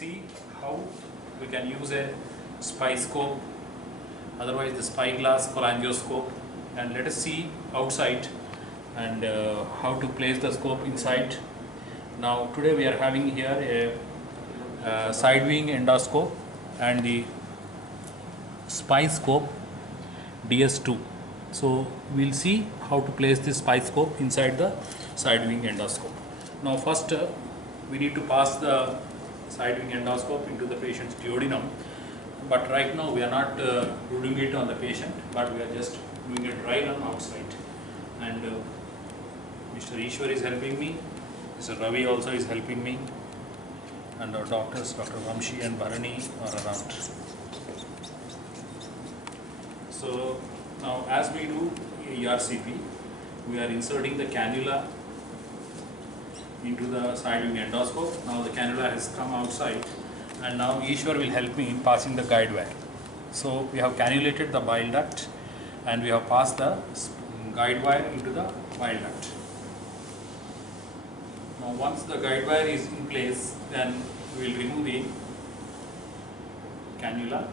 see how we can use a spy scope, otherwise the spyglass cholangioscope, and let us see outside and how to place the scope inside. Now today we are having here a side wing endoscope and the spy scope DS2. So we'll see how to place this spy scope inside the side wing endoscope. Now first we need to pass the side wing endoscope into the patient's duodenum, but right now we are not doing it on the patient, but we are just doing a dry run outside. And Mr. Ishwar is helping me, Mr. Ravi also is helping me, and our doctors, Dr. Vamshi and Bharani, are around. So now as we do ERCP, we are inserting the cannula into the side wing endoscope. Now the cannula has come outside, and now Ishwar will help me in passing the guide wire. So we have cannulated the bile duct and we have passed the guide wire into the bile duct. Now once the guide wire is in place, then we will remove the cannula.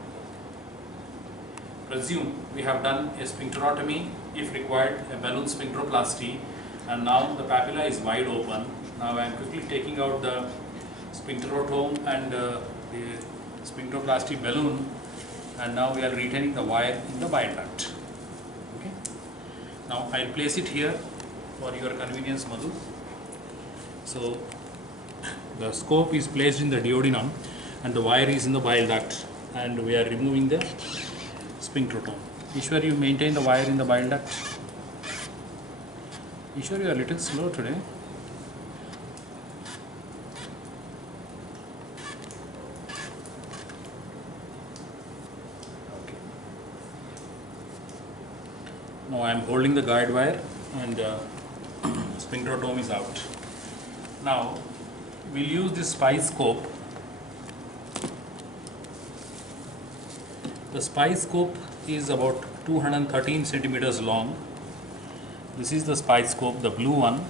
Presume we have done a sphincterotomy, if required a balloon sphincteroplasty, and now the papilla is wide open. Now I am quickly taking out the sphincterotome and the sphincteroplasty balloon, and now we are retaining the wire in the bile duct. Okay. Now I will place it here for your convenience, Madhu. So the scope is placed in the duodenum and the wire is in the bile duct, and we are removing the sphincterotome. Ishwar, you maintain the wire in the bile duct. Ishwar, you are a little slow today. Okay. Now I am holding the guide wire and sphincterotome is out. Now we'll use this spy scope. The spy scope is about 213 centimeters long. This is the spy scope, the blue one.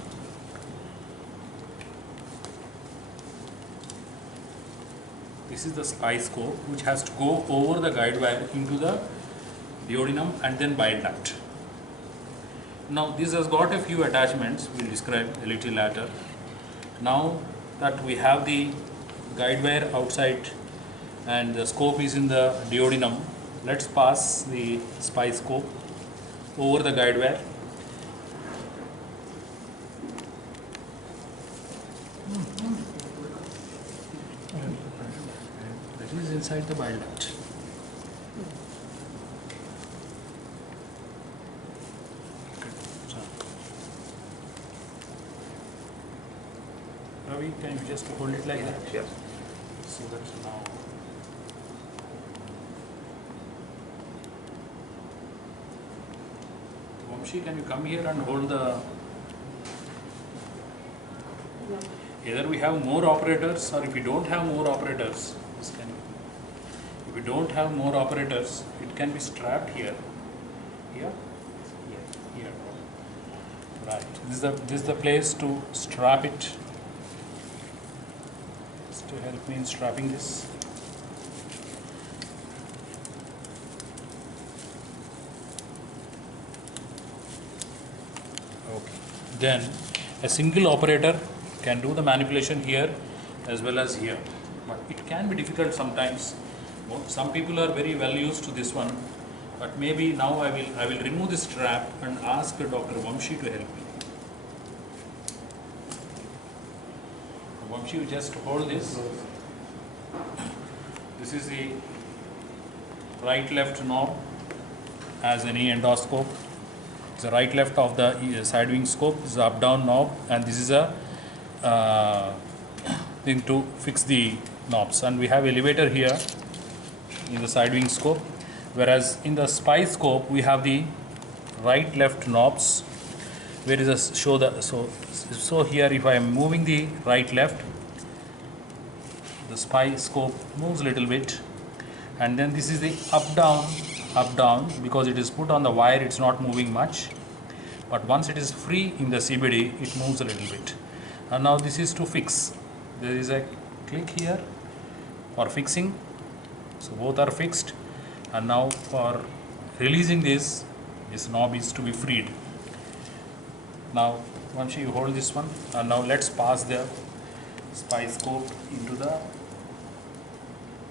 This is the spy scope which has to go over the guide wire into the duodenum and then bile duct. Now this has got a few attachments, we'll describe a little later. Now that we have the guide wire outside and the scope is in the duodenum, let's pass the spy scope over the guide wire. That is inside the bile duct. Ravi, can you just hold it like that? Yes. So that now. Vamshi, can you come here and hold the. Either we have more operators, or if we don't have more operators, this can. If we don't have more operators, it can be strapped here. Here? Here. Right. This is the place to strap it. To help me in strapping this. Okay. Then a single operator can do the manipulation here as well as here, but it can be difficult sometimes. Some people are very well used to this one, but maybe now I will remove this strap and ask Dr. Vamshi to help me. Vamshi, you just hold this. This is the right-left knob as any endoscope. It's the right-left of the side wing scope. This is the up-down knob, and this is a thing to fix the knobs. And we have elevator here in the side wing scope, whereas in the spy scope we have the right-left knobs. Where is a show the so here if I am moving the right left, the spy scope moves a little bit, and then this is the up down because it is put on the wire, it's not moving much, but once it is free in the CBD it moves a little bit. And now this is to fix. There is a click here for fixing. So both are fixed, and now for releasing this knob is to be freed. Now once you hold this one, and now let's pass the spice scope into the,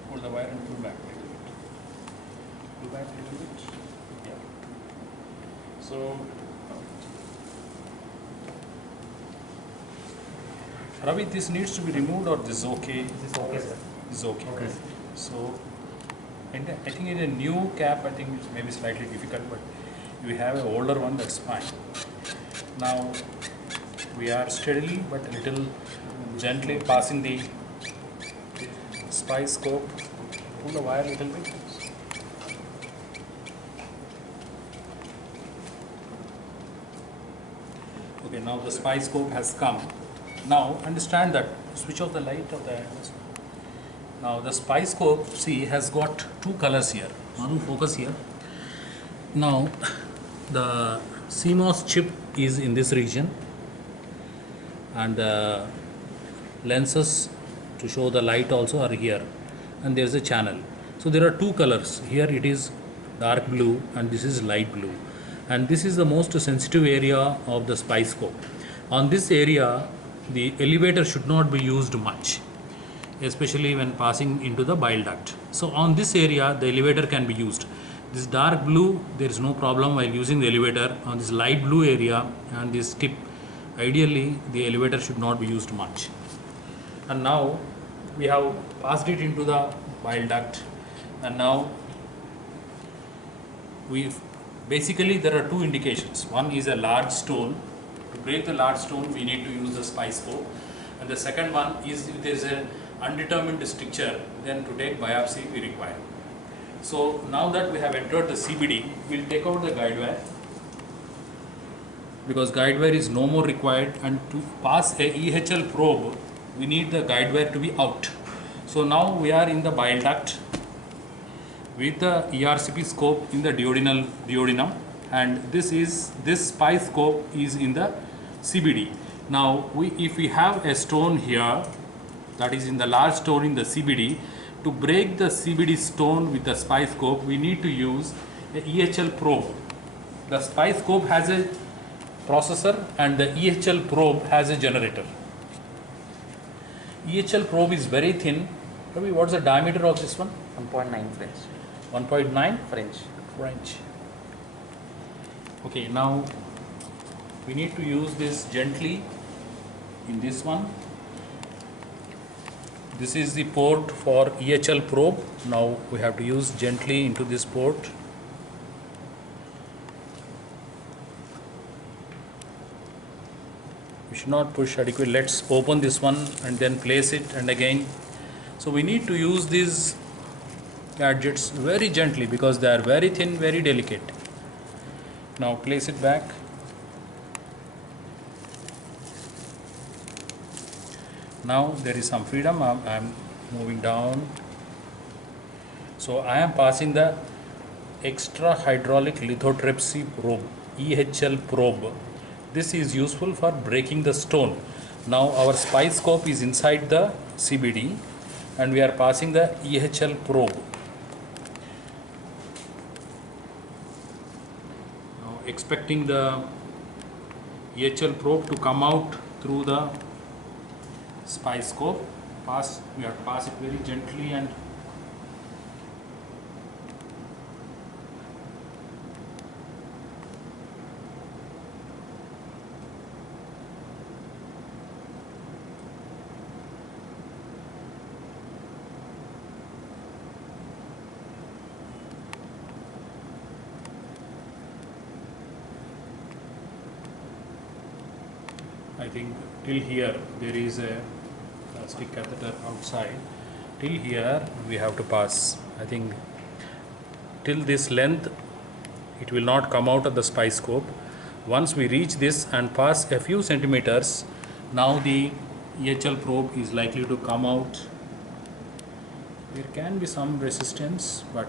hold the wire and pull back a little bit. Pull back a little bit. Yeah. So Ravi, this needs to be removed or this is okay? This is okay, sir. This is okay. Okay. So, and I think in a new cap, I think it's maybe slightly difficult, but if you have an older one, that's fine. Now, we are steadily but a little gently passing the spice scope. Pull the wire a little bit. Okay, now the spice scope has come. Now understand that, switch off the light of the, now the spice scope, see, has got two colors here. Manu, focus here. Now the CMOS chip is in this region, and the lenses to show the light also are here, and there is a channel. So there are two colors. Here it is dark blue and this is light blue, and this is the most sensitive area of the spice scope. On this area the elevator should not be used much, especially when passing into the bile duct. So on this area the elevator can be used. This dark blue, there is no problem while using the elevator. On this light blue area and this tip, ideally the elevator should not be used much. And now we have passed it into the bile duct, and now basically there are two indications. One is a large stone. To break the large stone, we need to use the spice scope, and the second one is if there is an undetermined stricture, then to take biopsy we require. So now that we have entered the CBD, we will take out the guide wire, because guide wire is no more required, and to pass a EHL probe we need the guide wire to be out. So now we are in the bile duct with the ERCP scope in the duodenum, and this spice scope is in the CBD. Now if we have a stone here, that is in the large stone in the CBD, to break the CBD stone with the spice scope we need to use a EHL probe. The spice scope has a processor and the EHL probe has a generator. EHL probe is very thin. Ravi, what's the diameter of this one? 1.9 French. 1.9 French. Okay, now we need to use this gently in this one. This is the port for EHL probe. Now we have to use gently into this port. We should not push adequately. Let's open this one and then place it, and again. So we need to use these gadgets very gently because they are very thin, very delicate. Now place it back. Now there is some freedom. I am moving down. So I am passing the extra hydraulic lithotripsy probe, EHL probe. This is useful for breaking the stone. Now our spice scope is inside the CBD and we are passing the EHL probe. Now expecting the EHL probe to come out through the spice scope. We have to pass it very gently and I think till here there is a plastic catheter outside. Till here we have to pass. I think till this length it will not come out of the spice scope. Once we reach this and pass a few centimeters, now the EHL probe is likely to come out. There can be some resistance, but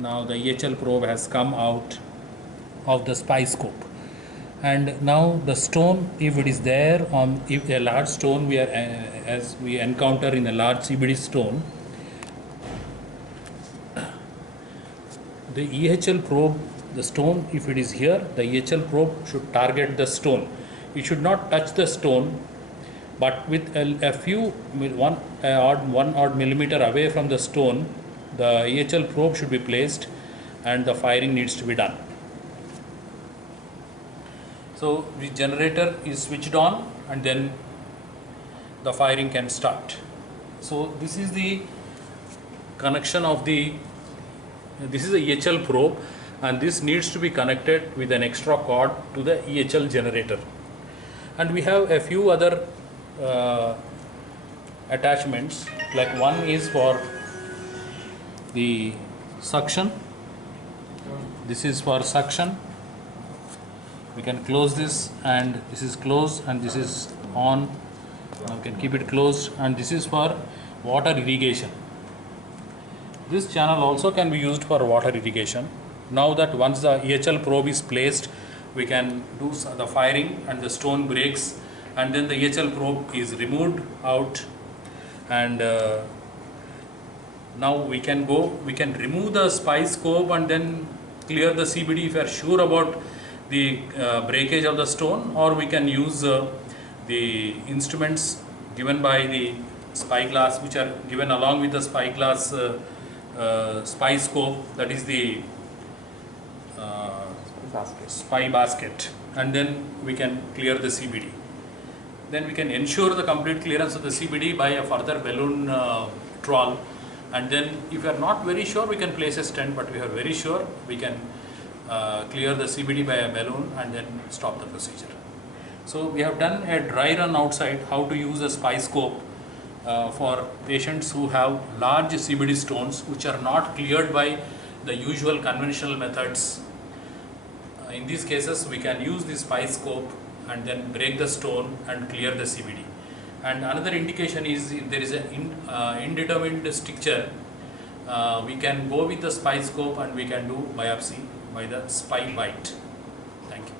now the EHL probe has come out of the spice scope. And now the stone, if it is there on, if a large stone we are as we encounter in a large CBD stone, the EHL probe, the stone, if it is here, the EHL probe should target the stone. It should not touch the stone, but with a few one odd millimeter away from the stone, the EHL probe should be placed and the firing needs to be done. So the generator is switched on and then the firing can start. So this is the connection of the, this is a EHL probe, and this needs to be connected with an extra cord to the EHL generator. And we have a few other attachments, like one is for the suction. This is for suction. We can close this, and this is closed, and this is on. Now we can keep it closed, and this is for water irrigation. This channel also can be used for water irrigation. Now that once the EHL probe is placed, we can do the firing and the stone breaks, and then the EHL probe is removed out, and now we can remove the SPY scope and then clear the CBD if we are sure about the breakage of the stone, or we can use the instruments given by the spyglass, which are given along with the spyglass SPY scope, that is the SPY basket, and then we can clear the CBD. Then we can ensure the complete clearance of the CBD by a further balloon trawl, and then if we are not very sure, we can place a stent, but we are very sure, we can clear the CBD by a balloon and then stop the procedure. So we have done a dry run outside how to use a SPY scope for patients who have large CBD stones which are not cleared by the usual conventional methods. In these cases, we can use the SPY scope and then break the stone and clear the CBD. And another indication is if there is an indeterminate stricture, we can go with the SPY scope and we can do biopsy by the SPY bite. Thank you.